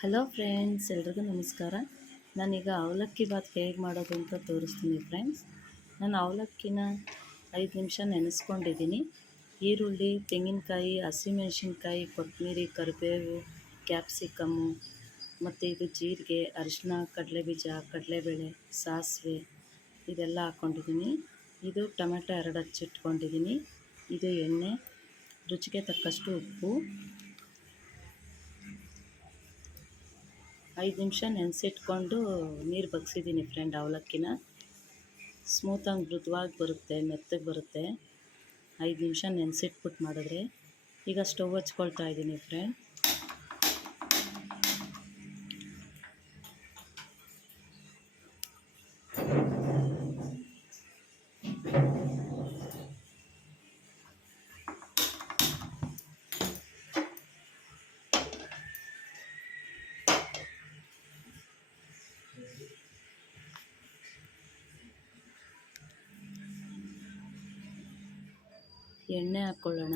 Hello friends, ಎಲ್ರಿಗೂ ನಮಸ್ಕಾರ. ನಾನೀಗ ಅವಲಕ್ಕಿ ಬಾತ್ ಹೇಗೆ ಮಾಡೋದು ಅಂತ ತೋರಿಸ್ತೀನಿ ಫ್ರೆಂಡ್ಸ್. ನಾನು ಅವಲಕ್ಕಿನ ಐದು ನಿಮಿಷ ನೆನೆಸ್ಕೊಂಡಿದ್ದೀನಿ. ಈರುಳ್ಳಿ, ತೆಂಗಿನಕಾಯಿ, ಹಸಿಮೆಣಸಿನ್ಕಾಯಿ ಕೊತ್ತಂಬರಿ ಕರಿಬೇವು, ಕ್ಯಾಪ್ಸಿಕಮ್ಮು, ಮತ್ತು ಇದು ಜೀರಿಗೆ ಅರಿಶಿನ ಕಡಲೆಬೀಜ, ಕಡಲೆಬೇಳೆ, ಸಾಸಿವೆ ಇದೆಲ್ಲ ಹಾಕ್ಕೊಂಡಿದ್ದೀನಿ. ಇದು ಟೊಮೆಟೊ ಎರಡು ಹಚ್ಚಿಟ್ಕೊಂಡಿದ್ದೀನಿ. ಇದು ಎಣ್ಣೆ, ರುಚಿಗೆ ತಕ್ಕಷ್ಟು ಉಪ್ಪು. ಐದು ನಿಮಿಷ ನೆನೆಸಿಟ್ಕೊಂಡು ನೀರು ಬಗ್ಸಿದ್ದೀನಿ ಫ್ರೆಂಡ್ ಅವಲಕ್ಕಿನ. ಸ್ಮೂತಾಗಿ ಮೃದುವಾಗಿ ಬರುತ್ತೆ, ಮೆತ್ತಗೆ ಬರುತ್ತೆ. ಐದು ನಿಮಿಷ ನೆನೆಸಿಟ್ಬಿಟ್ಟು ಮಾಡಿದ್ರೆ ಈಗ ಸ್ಟವ್ ಹಚ್ಕೊಳ್ತಾ ಇದ್ದೀನಿ ಫ್ರೆಂಡ್ ಎಣ್ಣೆ ಹಾಕ್ಕೊಳ್ಳೋಣ.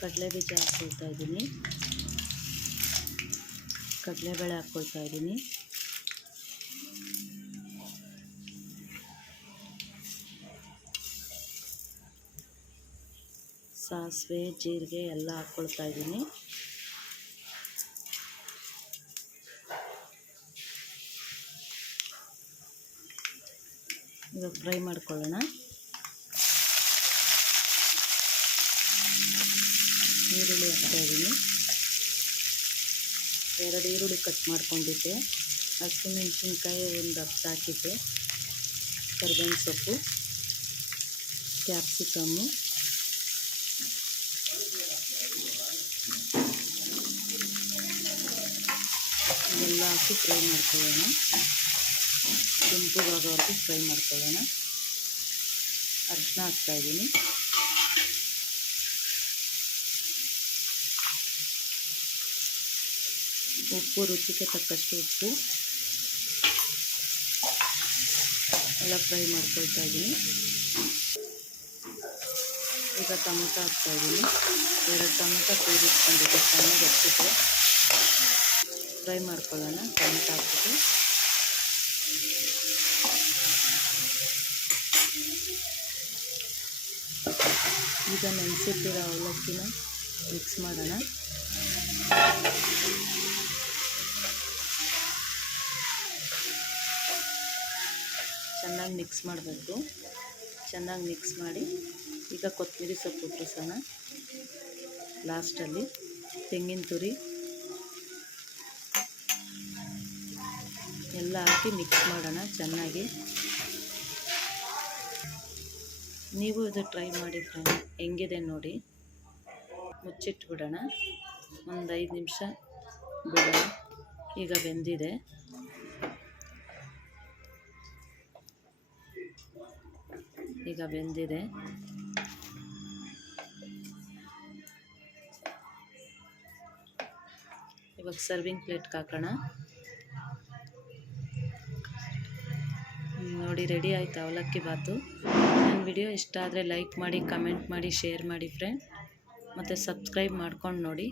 ಕಡಲೆ ಬೀಜ ಹಾಕ್ಕೊಳ್ತಾ ಇದ್ದೀನಿ. ಕಡಲೆಬೇಳೆ ಹಾಕ್ಕೊಳ್ತಾ ಇದ್ದೀನಿ. ಸಾಸಿವೆ, ಜೀರಿಗೆ ಎಲ್ಲ ಹಾಕ್ಕೊಳ್ತಾ ಇದ್ದೀನಿ. ಇವಾಗ ಫ್ರೈ ಮಾಡ್ಕೊಳ್ಳೋಣ. ಈರುಳ್ಳಿ ಹಾಕ್ತಾ ಇದ್ದೀನಿ. ಎರಡು ಈರುಳ್ಳಿ ಕಟ್ ಮಾಡ್ಕೊಂಡಿದ್ದೆ. ಹಸಿಮೆಣ್ಸಿನ್ಕಾಯಿ ಒಂದು ಹತ್ತು ಹಾಕಿದ್ದೆ. ಕರ್ಬೇವಿನ ಸೊಪ್ಪು, ಕ್ಯಾಪ್ಸಿಕಮ್ಮು. ಎಲ್ಲ ಹಾಕಿ ಫ್ರೈ ಮಾಡ್ಕೊಳ್ಳೋಣ. ಕೆಂಪುಗಾಗೋವರೆಗೂ ಫ್ರೈ ಮಾಡ್ಕೊಳ್ಳೋಣ. ಅರಿಶಿನ ಹಾಕ್ತಾಯಿದ್ದೀನಿ ಉಪ್ಪು, ರುಚಿಗೆ ತಕ್ಕಷ್ಟು ಉಪ್ಪು. ಎಲ್ಲ ಫ್ರೈ ಮಾಡ್ಕೊಳ್ತಾ ಇದ್ದೀನಿ. ಈಗ ಟೊಮೊಟೊ ಹಾಕ್ತಾಯಿದ್ದೀನಿ ಎರಡು ಟೊಮೊಟೊ ಕೂದಿಟ್ಕೊಂಡಿದ್ದೆ ಚೆನ್ನಾಗಿ ಹಚ್ಚಿಟ್ಟು ಫ್ರೈ ಮಾಡ್ಕೊಳ್ಳೋಣ. ಟೊಮೆಟೊ ಹಾಕ್ಬಿಟ್ಟು. ಈಗ ನೆನೆಸಿಟ್ಟಿರೋ ಅವಲಕ್ಕಿನ ಮಿಕ್ಸ್ ಮಾಡೋಣ. ಚೆನ್ನಾಗಿ ಮಿಕ್ಸ್ ಮಾಡಬೇಕು. ಚೆನ್ನಾಗಿ ಮಿಕ್ಸ್ ಮಾಡಿ ಈಗ ಕೊತ್ತಂಬರಿ ಸೊಪ್ಪು ಪ್ರಸನ್ನ ಲಾಸ್ಟಲ್ಲಿ ತೆಂಗಿನ ತುರಿ. ಎಲ್ಲ ಹಾಕಿ ಮಿಕ್ಸ್ ಮಾಡೋಣ ಚೆನ್ನಾಗಿ. ನೀವು ಇದು ಟ್ರೈ ಮಾಡಿ ಫ್ರೆಂಡ್ ಹೆಂಗಿದೆ ನೋಡಿ. ಮುಚ್ಚಿಟ್ಬಿಡೋಣ. ಒಂದು ಐದು ನಿಮಿಷ ಬಿಡೋಣ. ಈಗ ಬೆಂದಿದೆ. ಈಗ ಬೆಂದಿದೆ. ಇವಾಗ ಸರ್ವಿಂಗ್ ಪ್ಲೇಟ್ಗೆ ಹಾಕೋಣ. ನೋಡಿ ರೆಡಿ ಆಯಿತು ಅವಲಕ್ಕಿ ಬಾತು ನನ್ನ ವಿಡಿಯೋ ಇಷ್ಟ ಆದರೆ ಲೈಕ್ ಮಾಡಿ ಕಮೆಂಟ್ ಮಾಡಿ ಶೇರ್ ಮಾಡಿ ಫ್ರೆಂಡ್ ಮತ್ತು ಸಬ್ಸ್ಕ್ರೈಬ್ ಮಾಡ್ಕೊಂಡು ನೋಡಿ.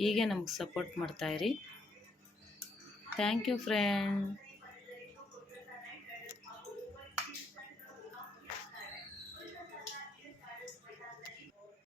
ಹೀಗೆ ನಮ್ಗೆ ಸಪೋರ್ಟ್ ಮಾಡ್ತಾಯಿರಿ ಥ್ಯಾಂಕ್ ಯು ಫ್ರೆಂಡ್